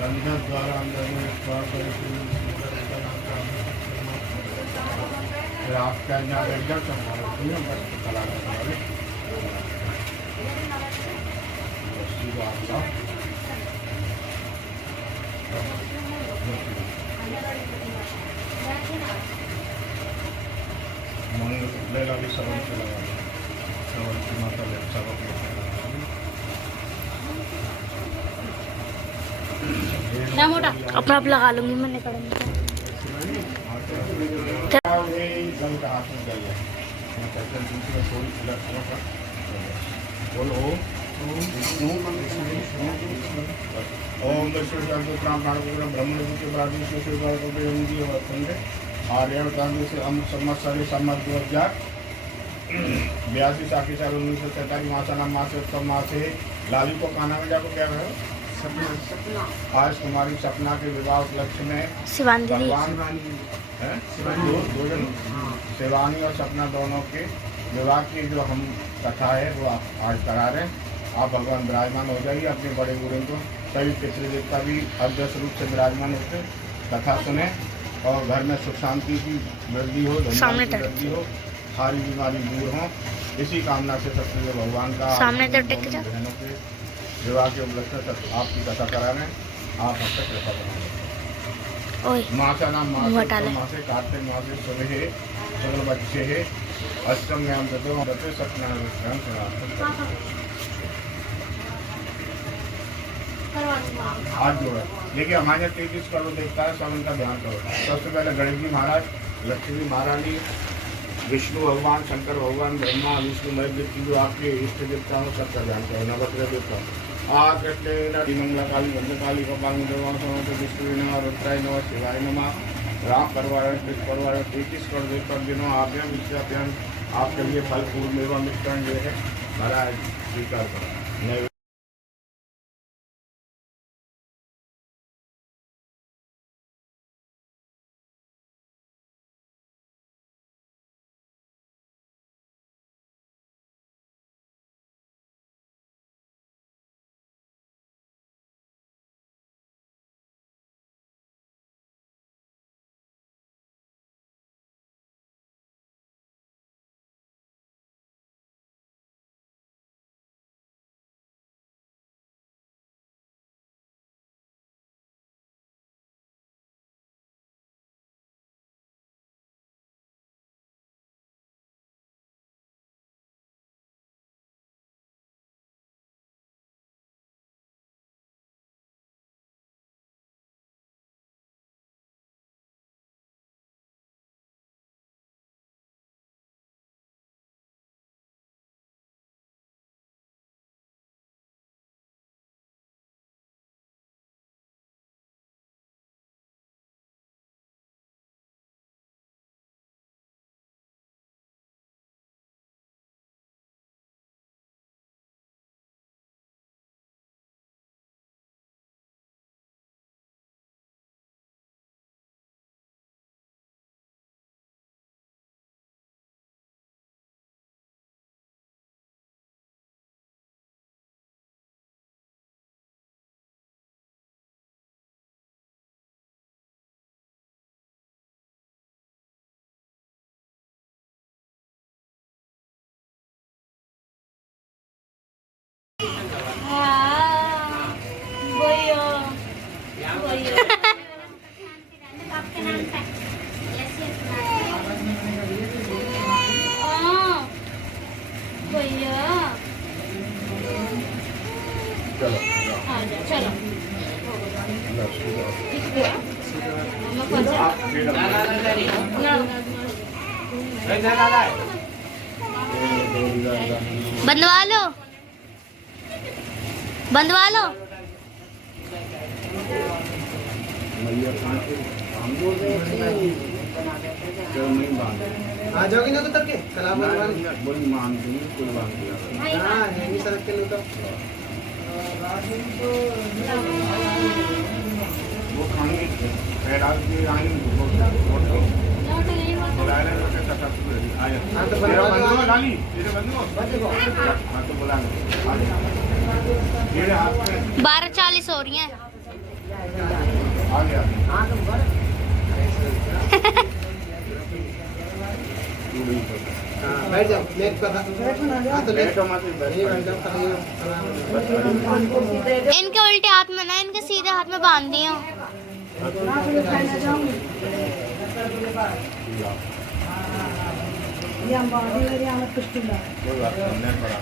रंजन द्वारा अंदर में फिर आप क्या यहाँ बैठ जाओ तो हमारे बस चला जाए लेगा भी सबक से लगा सबक की माता सबक मोटा अपना आप लगा लूंगी मैंने करूँगी बोलो ओम ब्रह्म आर्यण से संवत्सरी सम्मत 2082 साखी साल 1943 मासा नाम मास उत्तम मास है। लाली को काना में जाकर क्या कहो सपना आज तुम्हारी सपना के विवाह उपलक्ष्य में भगवान शिवानी और सपना दोनों के विवाह की जो हम कथा है वो आज करा रहे हैं। आप भगवान विराजमान हो जाइए अपने बड़े बूढ़े को सभी पितृदेवता भी अव्यस्त रूप से विराजमान होते कथा सुने और घर में सुख शांति की वृद्धि हो धन की वृद्धि हो सारी बीमारी दूर हो इसी कामना से सबसे भगवान का सामने तो टिक जा बहनों के विवाह के उपलक्ष्य तक आपकी कथा करा रहे हैं। आप हम तक कृपा करें। मासा नाम मासे कार्तिक मासे सुबह है सकल बच्चे है अष्टम में हम दते सत्यनारायण हाथ जोड़ा। देखिए हमारे यहाँ 33 करोड़ देवता है सब इनका ध्यान करो। सबसे पहले गणेश जी महाराज लक्ष्मी महारानी विष्णु भगवान शंकर भगवान ब्रह्मा विष्णु महेश की जो आपके इष्ट देवता हो सबका ध्यान करो। नवग्रह देवता मंगला काली भद्रकाली कपाली विष्णु नम रुद्राय नम शिवाय नम राम परिवार कृष्ण परिवार 33 करोड़ देवता दिनों आप विद्याभ्यान आपके लिए फल फूल मेवा मिश्रण जो है महाराज स्वीकार करो। बंधवा लो बंधवा लो। आ जाओगे ना तो तब के सलाम बोल मान दूंगी कुल बात हां नहीं सड़क के लोग वो खाने पैराज की रानी हाँ तो लाली तेरे बंधु हाँ तो बोला 12:40 हो रही हैं। आ गया हाँ, बैठ जाओ मैं हाँ तो बैठो मत नहीं बैठ जाओ खाली इनके उल्टे हाथ में ना, इनके सीधे हाथ में बांध दिए हो। कोई बात नहीं, मैं पढ़ा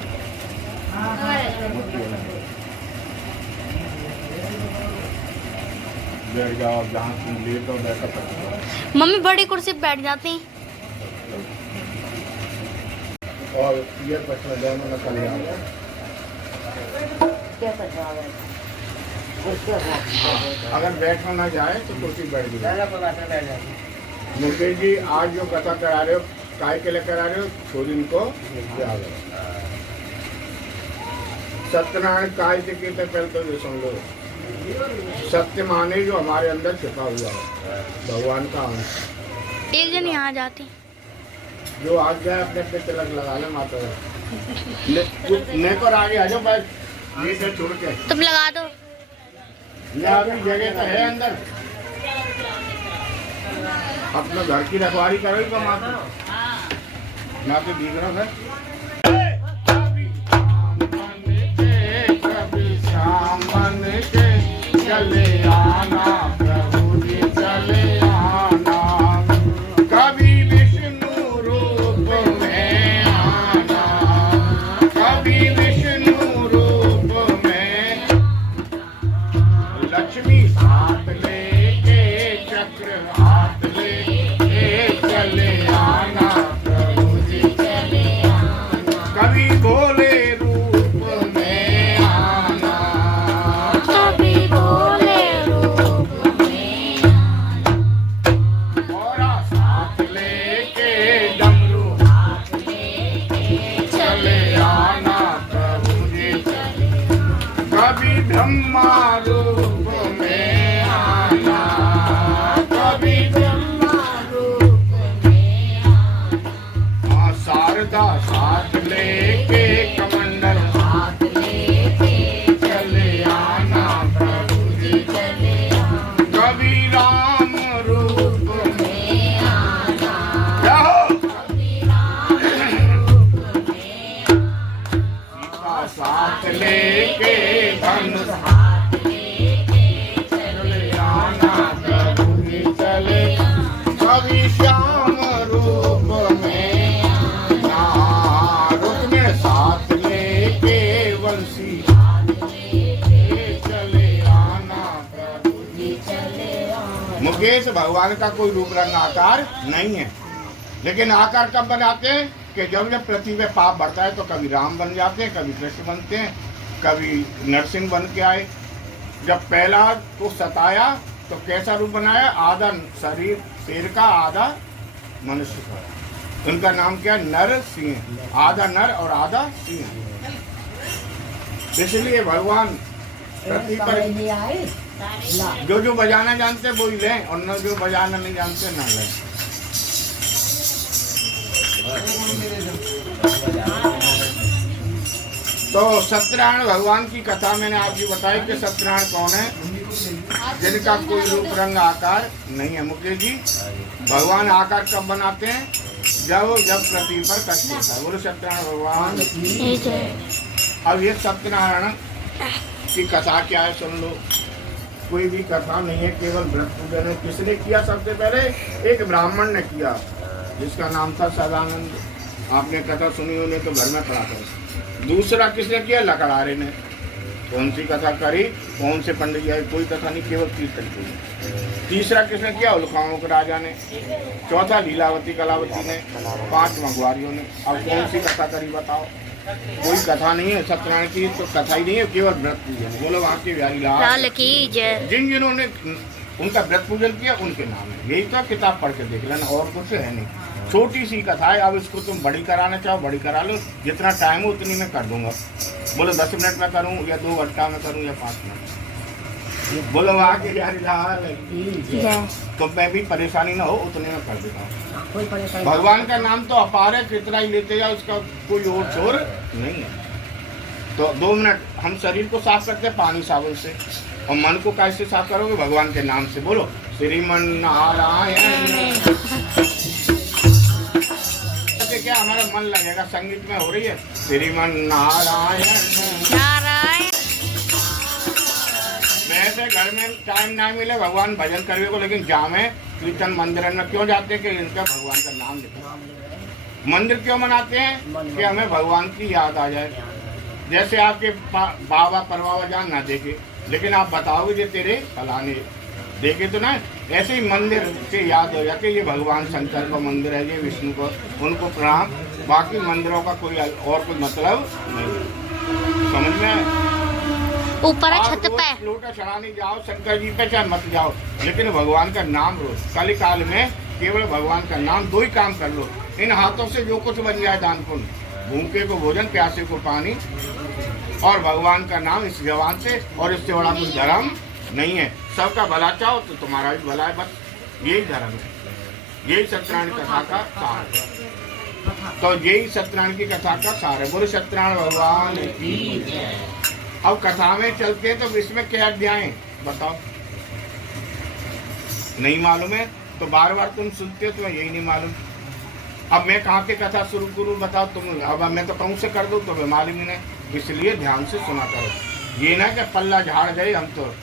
बैठ जाओ, जहाँ तुम लेट हो बैठा पड़ा मम्मी बड़ी कुर्सी पे बैठ जाती। और ये प्रश्न दोनों में कल याद है। अगर बैठना ना जाए तो कुर्सी बैठ जाए। मुकेश जी आज जो कथा करा रहे हो काय के लिए करा रहे हो, थोड़ी इनको याद है। सत्यनारायण काय से कहते पहले तो ये सुन लो, सत्य माने जो हमारे अंदर छिपा हुआ है, भगवान का अंश। एक दिन यहाँ जाती। जो आज जाए अपने पे तिलक लगा ले माता लेकर आगे आ जाओ, बस ये से छोड़ के तुम लगा दो। यहाँ भी जगह तो है अंदर, अपना घर की रखवाली करो तो माता यहाँ पे दिख रहा है। कभी शाम बन के चले आना प्रभु जी, चले आना कभी विष्णु रूप में आना, कभी विष्णु रूप में लक्ष्मी साथ लेके चक्र हाथ लेके चले आना प्रभु जी, चले आना कभी भोले रूप में आना, कभी भोले रूप में और साथ लेके डमरू हाथ लेके चले आना प्रभु जी, कभी ब्रह्मा रूप में आना, कभी ब्रह्मा रूप में आना, शारदा साथ लेके कमंडल हाथ लेके चले आना प्रभु जी, चले आना कभी राम रूप में आना, कभी राम रूप में सीता साथ लेके धनुष हाथ लेके चले आना प्रभु जी, चले कभी श्याम रूप में आना, रुक्म साथ लेके वंशी हाथ लेके चले आना प्रभु जी, चले आना। मुकेश भगवान का कोई रूप रंग आकार नहीं है, लेकिन आकार कब बनाते हैं कि जब जब पृथ्वी पे पाप बढ़ता है तो कभी राम बन जाते हैं, कभी कृष्ण बनते हैं, कभी नरसिंह बन के आए। जब पहला को सताया तो कैसा रूप बनाया, आधा शरीर शेर का, आधा मनुष्य का। उनका नाम क्या, नर सिंह, आधा नर और आधा सिंह। इसलिए भगवान पृथ्वी पर जो बजाना जानते वो ही लें, और न जो बजाना नहीं जानते ना लें। तो सत्यनारायण भगवान की कथा मैंने आपको बताई कि सत्यनारायण कौन है, जिनका कोई रूप रंग आकार नहीं है। मुकेश जी भगवान आकार कब बनाते हैं, जब पृथ्वी पर कष्ट होता है। बोलो सत्यनारायण भगवान। अब ये सत्यनारायण की कथा क्या है सुन लो। कोई भी कथा नहीं है, केवल व्रत पूजन है। किसने किया सबसे पहले, एक ब्राह्मण ने किया जिसका नाम था सदानंद। आपने कथा सुनी होने तो घर में पढ़ा कर। दूसरा किसने किया, लकड़ारे ने। कौन सी कथा करी, कौन से पंडित जी आए, कोई कथा नहीं, केवल कीर्तन की। तीसरा किसने किया, उल्काओं के राजा ने। चौथा लीलावती कलावती ने। 5 मघवारियों ने। अब कौन सी कथा करी बताओ, कोई कथा नहीं है सत्यनारायण की, तो कथा ही नहीं है, केवल व्रत पूजन। बोलो वहाँ के बिहारी लाल की जय। जिन्होंने उनका व्रत पूजन किया उनके नाम है। यही तो किताब पढ़ के देख लेना, और कुछ है नहीं। छोटी सी कथा है। अब इसको तुम बड़ी कराना चाहो बड़ी करा लो, जितना टाइम हो उतनी मैं कर दूंगा। बोलो 10 मिनट में करूँ या 2 घंटा में करूँ या 5 मिनट। बोलो वहाँ के बिहारी लाल की जय। तो मैं भी परेशानी ना हो उतने में कर देता हूँ। भगवान का नाम तो अपार है, कितना ही लेते जाओ, उसका कोई और छोर नहीं है। तो 2 मिनट हम शरीर को साफ करते हैं पानी साबुन से। और मन को कैसे साफ करोगे? भगवान के नाम से बोलो श्रीमन नारायण। क्या हमारा मन लगेगा? संगीत में हो रही है श्रीमन नारायण नारायण। वैसे घर में टाइम ना मिले भगवान भजन करने को, लेकिन जामे कीर्तन मंदिर में क्यों जाते हैं? कि इनका भगवान का नाम लेते। मंदिर क्यों मनाते हैं? कि हमें भगवान की याद आ जाए। जैसे आपके बाबा परबाबा जान ना देखे, लेकिन आप बताओगे जो तेरे फलाने देखे तो ना, ऐसे ही मंदिर से याद हो जाके ये भगवान शंकर का मंदिर है, ये विष्णु को, उनको प्रणाम। बाकी मंदिरों का कोई और कोई मतलब नहीं। समझ में आए? ऊपर है छत पे। लोटा चढ़ाने जाओ शंकर जी पे, चाहे मत जाओ, लेकिन भगवान का नाम लो। कल काल में केवल भगवान का नाम, दो ही काम कर लो। इन हाथों से जो कुछ बन जाए दान पुण्य, भूखे को भोजन, प्यासे को पानी, और भगवान का नाम इस जवान से, और इससे बड़ा कोई धर्म नहीं है। सबका भला चाहो तो तुम्हारा भी भला है, बस यही धर्म है। यही सत्यनारायण कथा का सार है। तो यही सत्यनारायण की कथा का सार है। बोलो सत्यनारायण भगवान की। अब कथा में चलते हैं तो इसमें क्या अध्याय बताओ? नहीं मालूम है तो बार बार तुम सुनते हो, तुम्हें यही नहीं मालूम। अब मैं कहाँ के कथा शुरू करूँ बताओ तुम? अब मैं तो कहूँ से कर दूँ तो मैं मालूम ही नहीं। इसलिए ध्यान से सुना करो। ये ना कि पल्ला झाड़ गए हम तो।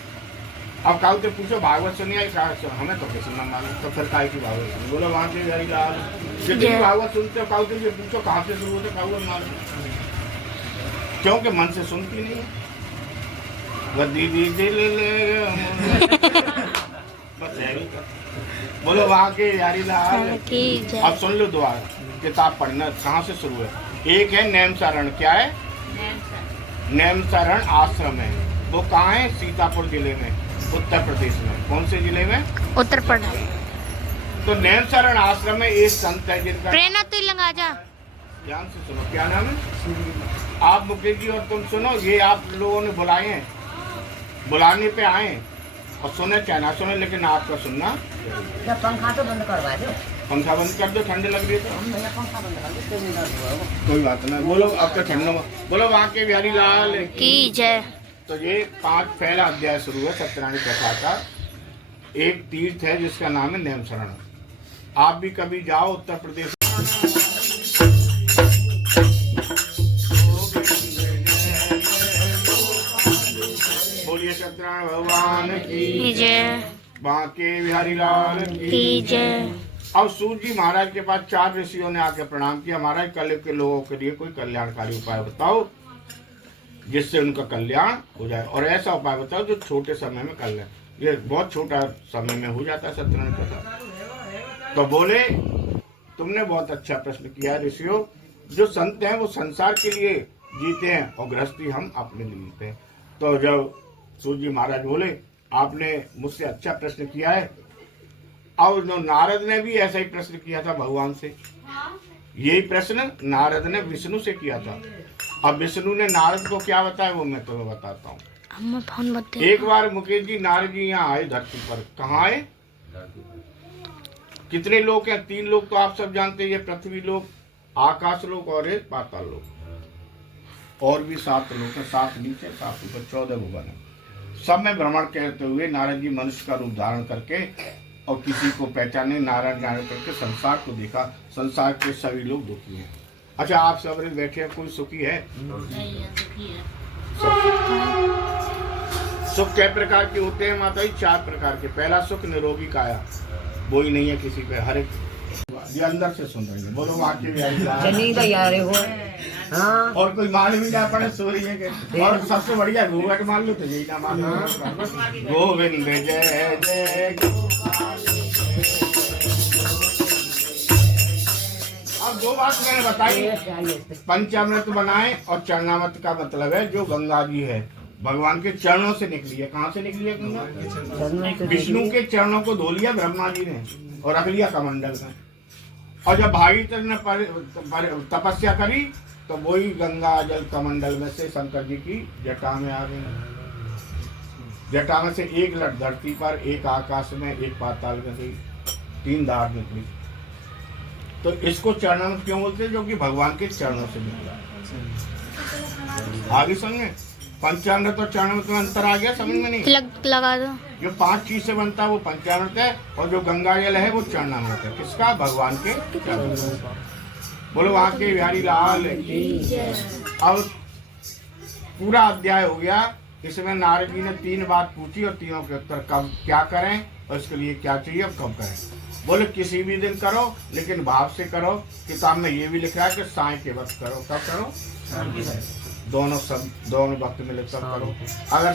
अब काऊ तो पूछो भागवत सुनिए, हमें तो किसी ना मालूम, तो फिर काय की भागवत सुनी? बोलो वहाँ से हरिलाल जितनी भागवत सुनते हो काऊ से पूछो कहाँ से शुरू होते, भागवत मालूम? क्योंकि मन से सुनती नहीं है। दीदी दिल बोलो वहाँ के हरिलाल। अब सुन लो दुआ। किताब पढ़ना कहाँ से शुरू है? एक है नैमसारण। क्या है? नैमसारण आश्रम है। वो कहाँ है? सीतापुर जिले में, उत्तर प्रदेश में। कौन से जिले में? उत्तर प्रदेश। तो नैमसारण आश्रम में एक संत है जिनका प्रेरणा तू लगा जा। ध्यान से सुनो। क्या नाम है? आप मुकेश जी और तुम सुनो। ये आप लोगों ने बुलाए हैं, बुलाने पे आए और सुने चाहे ना सुने, लेकिन आपका सुनना। पंखा तो बंद करवा दो। पंखा बंद कर दो, ठंडे लग रही है तो। पंखा बंद कर दो, कोई बात नहीं। बोलो अब तो ठंडा। बोलो वहाँ के बिहारी लाल की जय। तो ये पहला अध्याय शुरू है सत्यनारायण कथा का। एक तीर्थ है जिसका नाम है नैमसारण। आप भी कभी जाओ उत्तर प्रदेश। बोलिए सत्यनारायण भगवान की जय। बांके बिहारी लाल की जय। अब सूर्य जी महाराज के पास 4 ऋषियों ने आके प्रणाम किया। महाराज कल के लोगों के लिए कोई कल्याणकारी उपाय बताओ जिससे उनका कल्याण हो जाए, और ऐसा उपाय बताओ जो छोटे समय में कर ले। ये बहुत छोटा समय में हो जाता है सत्यनारायण कथा। तो बोले तुमने बहुत अच्छा प्रश्न किया ऋषियों। जो संत हैं वो संसार के लिए जीते हैं और गृहस्थी हम अपने लिए जीते हैं। तो जब सूर्य जी महाराज बोले आपने मुझसे अच्छा प्रश्न किया है। और नारद ने भी ऐसा ही प्रश्न किया था भगवान से। यही प्रश्न नारद ने विष्णु से किया था। अब विष्णु ने नारद को क्या बताया वो मैं तुम्हें बताता हूँ। एक बार मुकेश जी नारद जी यहाँ आए धरती पर। कहाँ आए? कितने लोग हैं? 3 लोग तो आप सब जानते हैं, ये पृथ्वी लोक, आकाश लोक और एक पाताल लोक। और भी 7 लोग हैं, 7 नीचे 7 ऊपर, 14 भुवन है। सब में भ्रमण करते हुए नारद जी मनुष्य का रूप धारण करके और किसी को पहचाने नारायण जाने करके संसार को देखा। संसार के सभी लोग दुखी हैं। अच्छा आप सब बैठे हैं, कोई सुखी है? सुख कै प्रकार के होते हैं माता जी? 4 प्रकार के। पहला सुख निरोगी काया, वो ही नहीं है किसी पे। हर एक ये अंदर से सुन रही है। बोलो वहाँ के हो। हाँ। और कोई मान भी ना पड़े सो रही है। और सबसे बढ़िया घूंघट मान लो तो यही ना मान लो। गोविंद जय जय। अब 2 बात मैंने बताई। पंचामृत बनाए और चरणामृत का मतलब है जो गंगा जी है भगवान के चरणों से निकली है। कहाँ से निकली है गंगा? विष्णु के चरणों को धो लिया ब्रह्मा जी ने और रख लिया कमंडल में। और जब भागीरथ ने तपस्या करी तो वही गंगा जल कमंडल में से शंकर जी की जटा में आ गई। जटा में से एक लट धरती पर, एक आकाश में, एक पाताल में से 3 धार निकली। तो इसको चरणों क्यों बोलते हैं? जो कि भगवान के चरणों से निकला। आगे सुनिए। पंचामृत और चरणामृत में अंतर आ गया, समझ में नहीं? तिलक लगा दो। जो 5 चीज से बनता है वो पंचामृत है, और जो गंगा जल है वो चरणामृत है। किसका? भगवान के चरण। बोलो वहाँ के बिहारी लाल की। अब पूरा अध्याय हो गया। इसमें नारद जी ने 3 बात पूछी और तीनों के उत्तर, कब क्या करें और इसके लिए क्या चाहिए और कब करें। बोले किसी भी दिन करो, लेकिन भाव से करो। किताब में ये भी लिखा है कि साय के वक्त करो। कब करो? दोनों वक्त में लिख सब करो। अगर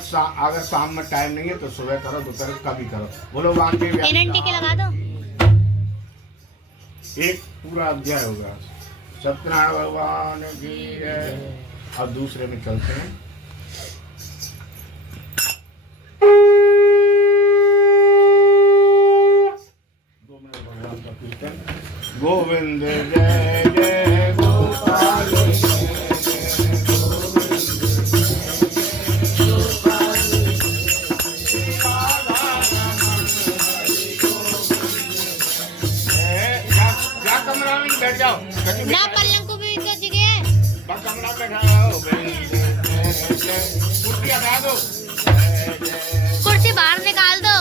शाम में टाइम नहीं है तो सुबह करो, दोपहर कभी करो। बोलो वहाँ के के लगा दो। एक पूरा अध्याय होगा। सत्यनारायण भगवान की जय। अब दूसरे में चलते हैं। भगवान का कीर्तन। गोविंद जय जय गोपाल बैठ जाओ ना, पलंग को भी तो जगह कमरा बैठाओ। कुर्सी हटा दो, कुर्सी बाहर निकाल दो।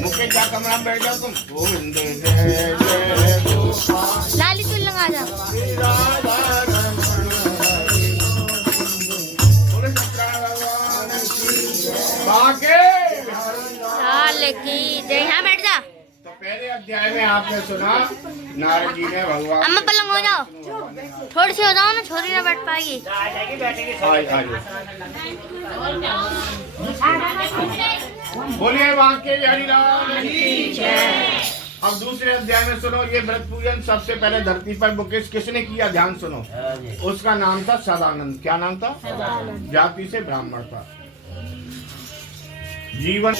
मुझे क्या कमरा में बैठ जाओ तुम। गोविंद जय जय गोपाल लाली चुल लगा जा। यहाँ बैठ जा। तो पहले अध्याय में आपने सुना नारद जी ने भगवान। अम्मा पलंग हो जाओ, थोड़ी सी हो जाओ ना, छोरी ना बैठ पाएगी। बोलिए वहाँ के हरिराम की जय। अब दूसरे अध्याय में सुनो, ये व्रत पूजन सबसे पहले धरती पर मुकेश किसने किया, ध्यान सुनो। उसका नाम था सदानंद। क्या नाम था? जाति से ब्राह्मण था। जीवन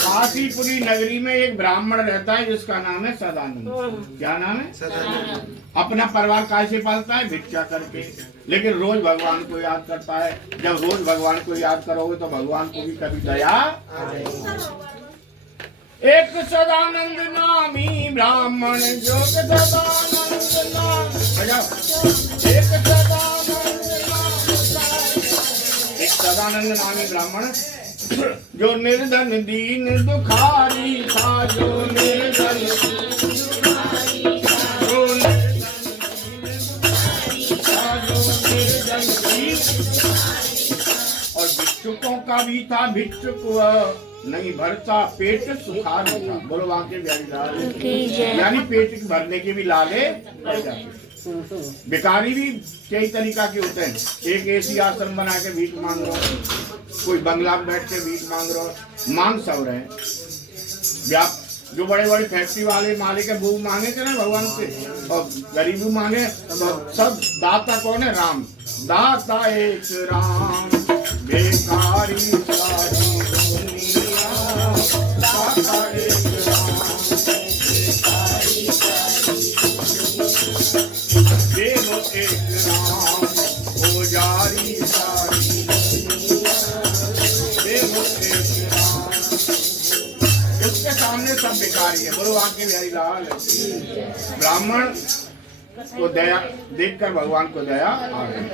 काशीपुरी नगरी में एक ब्राह्मण रहता है जिसका नाम है सदानंद। क्या नाम है? सदानंद। अपना परिवार कैसे पालता है? भिक्षा करके। लेकिन रोज भगवान को याद करता है। जब रोज भगवान को याद करोगे तो भगवान को भी कभी दया। एक सदानंद नामी ब्राह्मण जो सदानंद नाम। एक सदानंद नामी ब्राह्मण जो निर्धन दीन दुखारी था। जो निर्धन और भिक्षुकों का भी था। भिक्षुक नहीं भरता, पेट सुखार था। बोलो वहाँ के बिहारी, यानी पेट भरने के भी लाले पड़ जाते। भिखारी भी कई तरीका के होते हैं। एक ऐसी आश्रम बना के भीख मांग रहा, कोई बंगला में बैठ के भीख मांग रहा। मांग सब रहे। जो बड़े बड़े फैक्ट्री वाले मालिक है वो मांगे थे ना भगवान से, और गरीब मांगे। तो सब दाता कौन है? राम। दाता एक राम, भिखारी सारी दुनिया। दाता एक राम, देव एक राम, पुजारी सारी दुनिया। देव एक राम, इसके सामने सब भिखारी है। बोलो वहाँ के बिहारी लाल। ब्राह्मण को दया देखकर भगवान को दया आ गई।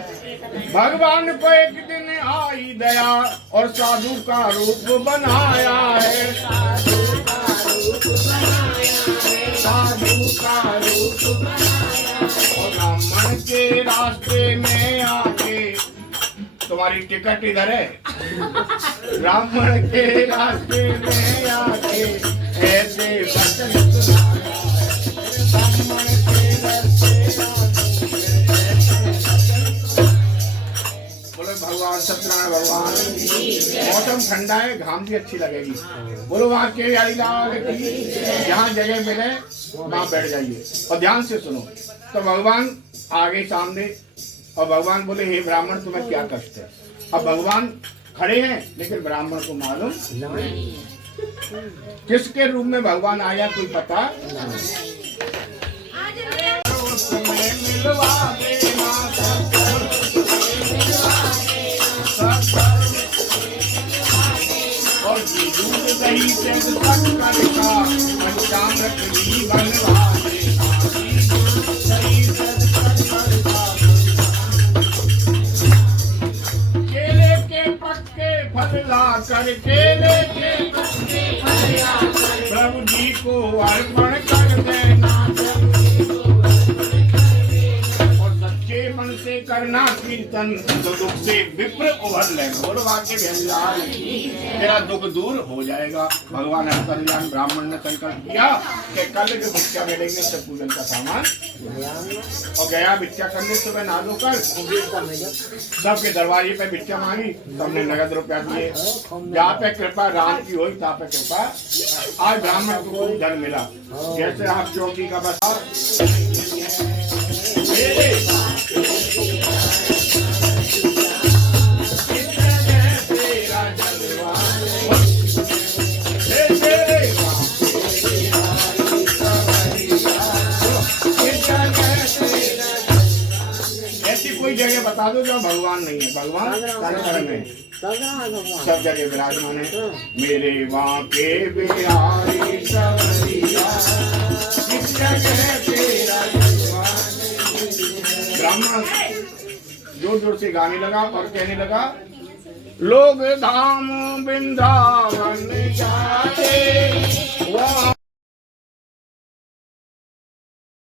भगवान को एक दिन आई दया और साधु का रूप बनाया है। साधु का रूप बनाया। और ब्राह्मण के रास्ते में आके, तुम्हारी टिकट इधर है। ब्राह्मण के रास्ते में आके ऐसे वचन सुनाया। ब्राह्मण के रास्ते बोलो भगवान सत्यनारायण भगवान। मौसम ठंडा है, घाम भी अच्छी लगेगी। बोलो वहाँ के हरिलाल की। जहाँ जगह मिले वहाँ बैठ जाइए और ध्यान से सुनो। तो भगवान आगे सामने, और भगवान बोले हे ब्राह्मण तुम्हें क्या कष्ट है। अब भगवान खड़े हैं, लेकिन ब्राह्मण को मालूम नहीं किसके रूप में भगवान आया कोई पता और दूध दही से पंचामृत भी बनवाए केले के पक्के फल ला कर केले के पक्के फल ला कर प्रभु जी को अर्पण कर देना और सच्चे मन से करना कीर्तन तो दुख से विप्र उभर ले और वाक्य व्यवहार तेरा दुख दूर हो जाएगा। भगवान कल्याण ब्राह्मण ने संकल्प किया कि कल जो भिक्षा मिलेंगे उससे पूजन का सामान और गया भिक्षा करने सुबह नहा धोकर सबके दरवाजे पे भिक्षा मांगी, सबने नगद रुपया दिए। जहाँ पे कृपा राम की हुई तहाँ पे कृपा आज ब्राह्मण को खूब धन मिला। जैसे आप चौकी का बता ऐसी कोई जगह बता दो जहाँ भगवान नहीं है। भगवान घर में सब जगह विराजमान है। मेरे वहाँ के बिहारी सवरिया किस जगह तेरा ब्राह्मण जोर जोर से गाने लगा और कहने लगा लोग धाम वृंदावन जाते वहाँ